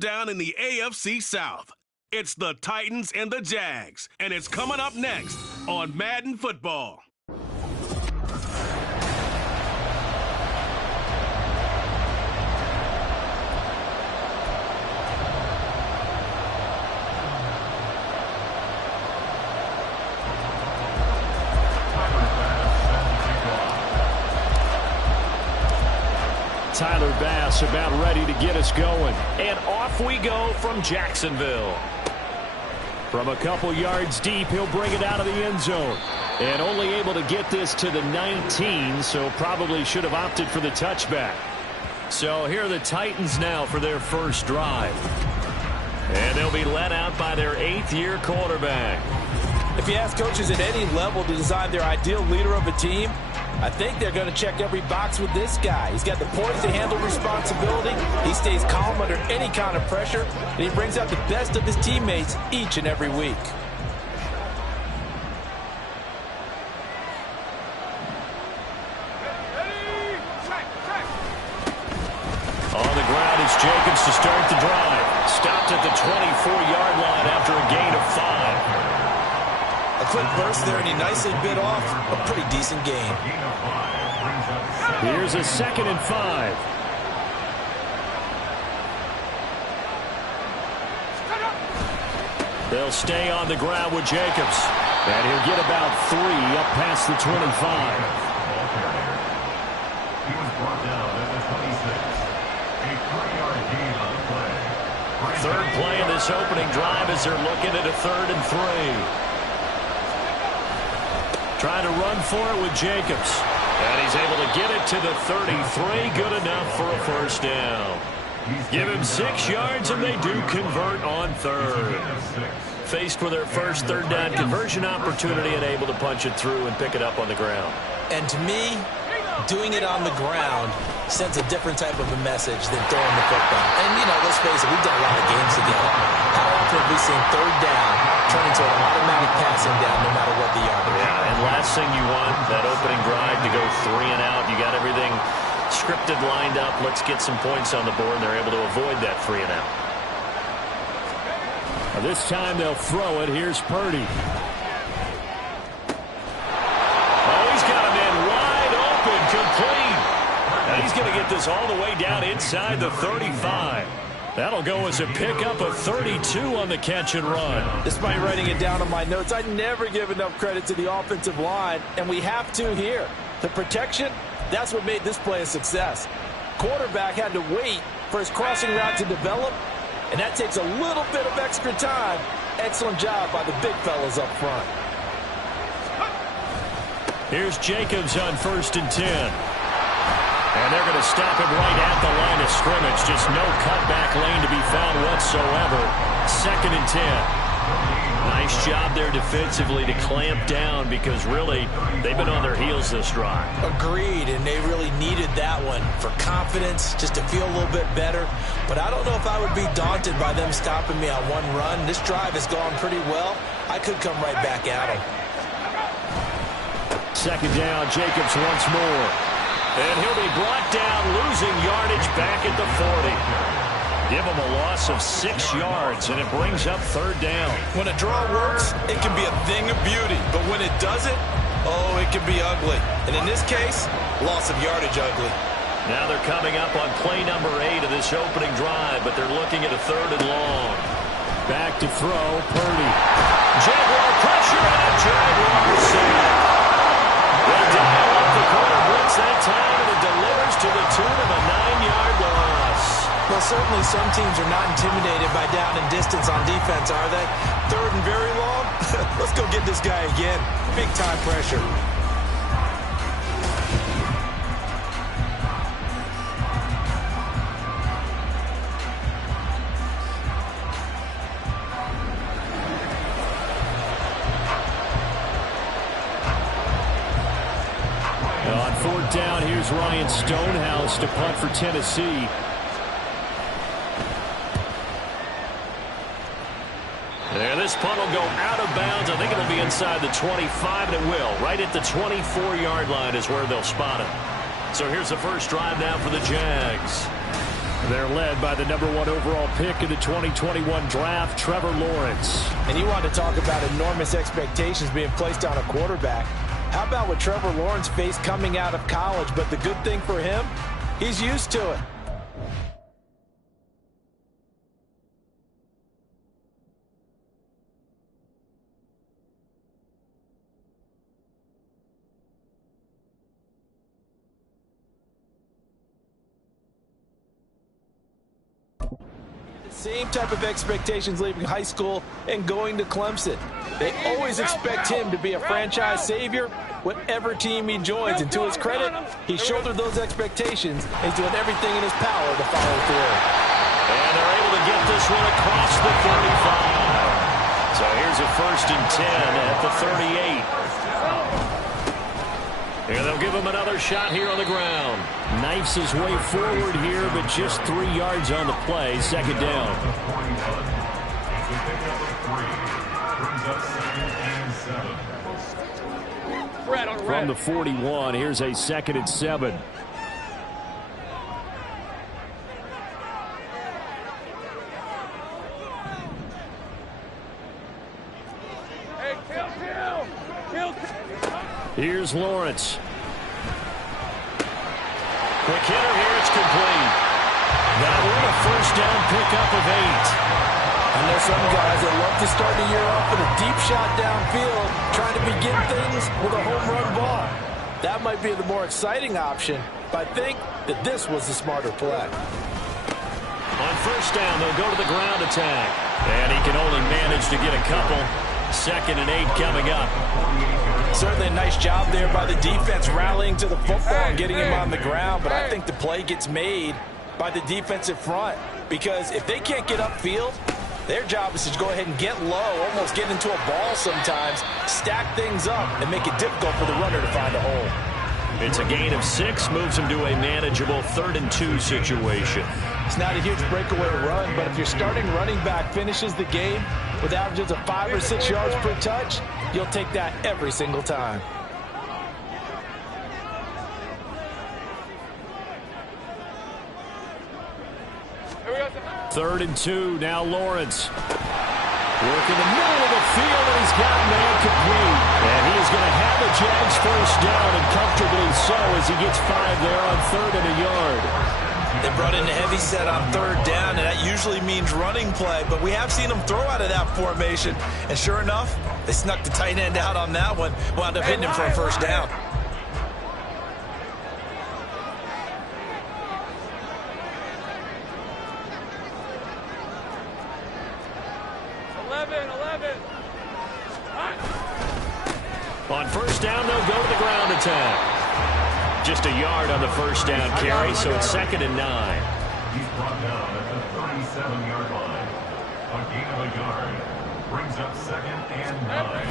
Down in the AFC South. It's the Titans and the Jags, and it's coming up next on Madden Football. Tyler Bass about ready to get us going. And off we go from Jacksonville. From a couple yards deep, he'll bring it out of the end zone. And only able to get this to the 19, so probably should have opted for the touchback. So here are the Titans now for their first drive. And they'll be led out by their 8th-year quarterback. If you ask coaches at any level to design their ideal leader of a team, I think they're going to check every box with this guy. He's got the poise to handle responsibility. He stays calm under any kind of pressure, and he brings out the best of his teammates each and every week. On the ground, it's Jacobs to start the drive. Stopped at the 24-yard line after a gain of 5. A quick burst there, and he nicely bit off a pretty decent gain. Here's a 2nd and 5. They'll stay on the ground with Jacobs. And he'll get about 3 up past the 25. He was brought down at the 26. A 3-yard gain on the play. Third play of this opening drive as they're looking at a 3rd and 3. Trying to run for it with Jacobs. And he's able to get it to the 33. Good enough for a first down. Give him 6 yards, and they do convert on 3rd. Faced with their first 3rd down conversion opportunity and able to punch it through and pick it up on the ground. And to me, doing it on the ground sends a different type of a message than throwing the football. And, you know, let's face it, we've done a lot of games together. How often have we seen 3rd down turn into an automatic passing down no matter what the yardage? Yeah, and last thing you want, that opening drive to go 3 and out. You got everything scripted, lined up. Let's get some points on the board, and they're able to avoid that 3 and out. Now this time they'll throw it. Here's Purdy. Oh, he's got him in wide open, complete. Now he's going to get this all the way down inside the 35. That'll go as a pickup of 32 on the catch and run. Despite writing it down on my notes, I never give enough credit to the offensive line, and we have to here. The protection, that's what made this play a success. Quarterback had to wait for his crossing route to develop, and that takes a little bit of extra time. Excellent job by the big fellas up front. Here's Jacobs on 1st and 10. And they're going to stop him right at the line of scrimmage. Just no cutback lane to be found whatsoever. 2nd and 10. Nice job there defensively to clamp down because really they've been on their heels this drive. Agreed, and they really needed that one for confidence, just to feel a little bit better. But I don't know if I would be daunted by them stopping me on one run. This drive has gone pretty well. I could come right back at them. 2nd down, Jacobs once more. And he'll be brought down, losing yardage back at the 40. Give him a loss of 6 yards, and it brings up 3rd down. When a draw works, it can be a thing of beauty. But when it doesn't, oh, it can be ugly. And in this case, loss of yardage ugly. Now they're coming up on play number 8 of this opening drive, but they're looking at a 3rd and long. Back to throw, Purdy. Jaguar pressure, and Jaguar sack. They dial up the corner blitz that time, and it delivers to the tune of a 9-yard loss. Well, certainly some teams are not intimidated by down and distance on defense, are they? 3rd and very long? Let's go get this guy again. Big-time pressure. On 4th down, here's Ryan Stonehouse to punt for Tennessee. And this punt will go out of bounds. I think it'll be inside the 25, and it will. Right at the 24-yard line is where they'll spot it. So here's the first drive now for the Jags. They're led by the #1 overall pick in the 2021 draft, Trevor Lawrence. And you want to talk about enormous expectations being placed on a quarterback. How about what Trevor Lawrence faced coming out of college? But the good thing for him, he's used to it. Same type of expectations leaving high school and going to Clemson. They always expect him to be a franchise savior, whatever team he joins. And to his credit, he shouldered those expectations and he's doing everything in his power to follow through. And they're able to get this one across the 35. So here's a 1st and 10 at the 38. And they'll give him another shot here on the ground. Knifes his way forward here, but just 3 yards on the play. 2nd down. From the 41, here's a 2nd and 7. Here's Lawrence. Quick hitter here, it's complete. That one a 1st down pickup of 8. And there's some guys that love to start the year off with a deep shot downfield, trying to begin things with a home run ball. That might be the more exciting option, but I think that this was the smarter play. On 1st down, they'll go to the ground attack. And he can only manage to get a couple. 2nd and 8 coming up. Certainly a nice job there by the defense rallying to the football and getting him on the ground, but I think the play gets made by the defensive front because if they can't get upfield, their job is to go ahead and get low, almost get into a ball sometimes, stack things up, and make it difficult for the runner to find a hole. It's a gain of 6, moves him to a manageable 3rd and 2 situation. It's not a huge breakaway run, but if your starting running back finishes the game with averages of 5 or 6 yards per touch, you'll take that every single time. Third and 2, now Lawrence. Work in the middle of the field, and he's got man complete. And he is going to have the Jags 1st down, and comfortably so as he gets 5 there on 3rd and a yard. They brought in a heavy set on 3rd down, and that usually means running play, but we have seen them throw out of that formation. And sure enough, they snuck the tight end out on that one, wound up hitting him for a 1st down. On 1st down, they'll go to the ground attack. Just a yard on the 1st down carry, so it's 2nd and 9. He's brought down at the 37-yard line. A gain of a yard brings up 2nd and 9.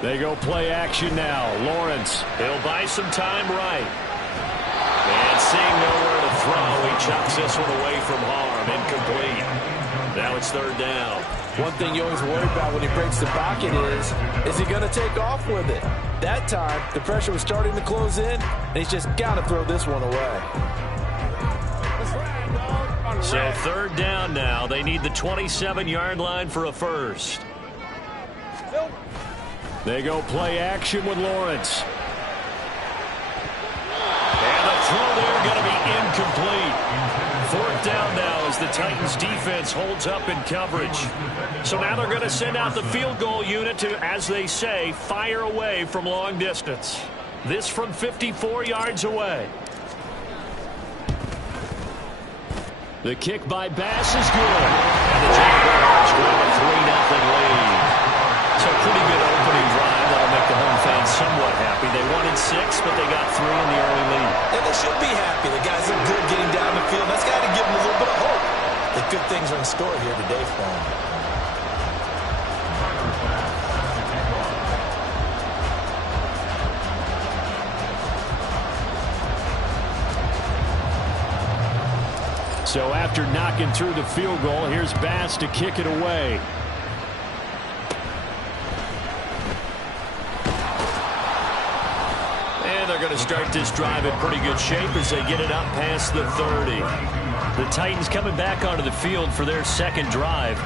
They go play action now. Lawrence, he'll buy some time right. And seeing nowhere to throw, he chucks this one away from harm. Incomplete. Now it's 3rd down. One thing you always worry about when he breaks the pocket is he going to take off with it? That time, the pressure was starting to close in, and he's just got to throw this one away. So 3rd down now. They need the 27-yard line for a 1st. They go play action with Lawrence. And the throw there going to be incomplete. 4th down now as the Titans defense holds up in coverage. So now they're going to send out the field goal unit to, as they say, fire away from long distance. This from 54 yards away. The kick by Bass is good. And the Jaguars grab a 3-0 lead. So pretty good opening drive. That'll make the home fans somewhat happy. They wanted 6, but they got 3 in the early lead. And they should be happy. The guys look good getting down the field. That's got to give them a little bit of hope that good things are in store here today for them. So after knocking through the field goal, here's Bass to kick it away. And they're going to start this drive in pretty good shape as they get it up past the 30. The Titans coming back onto the field for their second drive.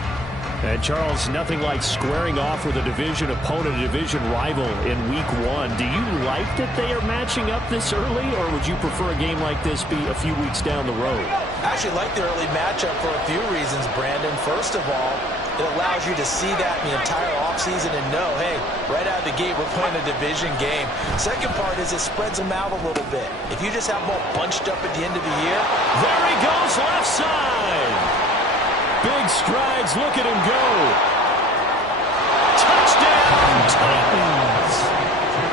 And Charles, nothing like squaring off with a division opponent, a division rival in week 1. Do you like that they are matching up this early, or would you prefer a game like this be a few weeks down the road? I actually like the early matchup for a few reasons, Brandon. First of all, it allows you to see that in the entire offseason and know, hey, right out of the gate, we're playing a division game. Second part is it spreads them out a little bit. If you just have them all bunched up at the end of the year. There he goes, left side. Big strides, look at him go. Touchdown, Titans.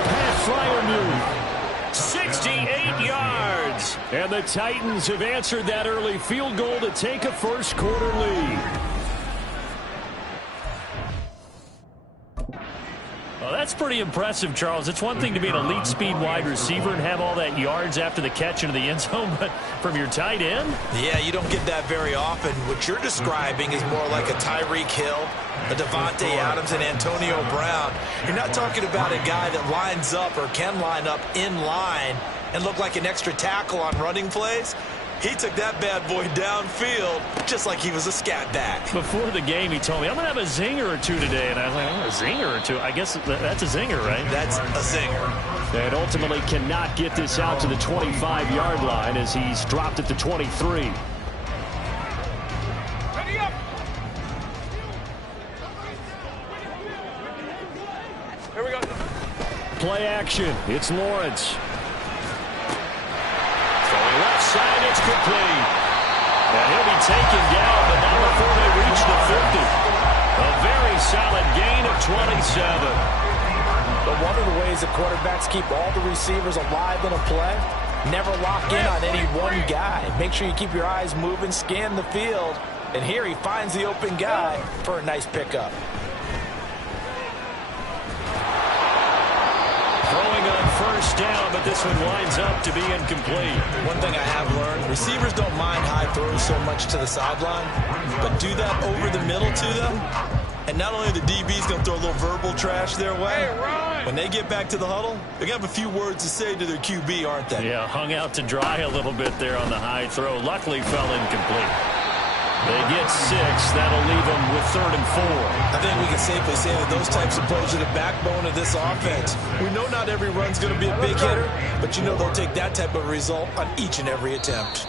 Pat Fryermuth, 68 yards. And the Titans have answered that early field goal to take a first quarter lead. Well, that's pretty impressive, Charles. It's one thing to be an elite speed wide receiver and have all that yards after the catch into the end zone, but from your tight end? Yeah, you don't get that very often. What you're describing is more like a Tyreek Hill, a Devontae Adams, and Antonio Brown. You're not talking about a guy that lines up or can line up in line and look like an extra tackle on running plays. He took that bad boy downfield just like he was a scat back. Before the game, he told me, I'm going to have a zinger or two today. And I was like, oh, a zinger or two? I guess that's a zinger, right? That's a zinger. And ultimately cannot get this out to the 25-yard line as he's dropped at the 23. Here we go. Play action. It's Lawrence. Left side, it's complete. And he'll be taken down, but not before they reach the 50. A very solid gain of 27. But one of the ways that quarterbacks keep all the receivers alive in a play, never lock in on any one guy. Make sure you keep your eyes moving, scan the field. And here he finds the open guy for a nice pickup. Throwing on first down, but this one winds up to be incomplete. One thing I have learned, receivers don't mind high throws so much to the sideline, but do that over the middle to them, and not only are the DBs going to throw a little verbal trash their way, when they get back to the huddle, they're going to have a few words to say to their QB, aren't they? Yeah, hung out to dry a little bit there on the high throw. Luckily fell incomplete. They get 6. That'll leave them with 3rd and 4. I think we can safely say that those types of plays are the backbone of this offense. We know not every run's going to be a big hitter, but you know they'll take that type of result on each and every attempt.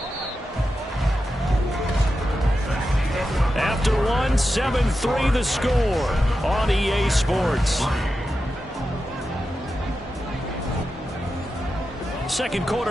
After one, 7-3 the score on EA Sports. Second quarter.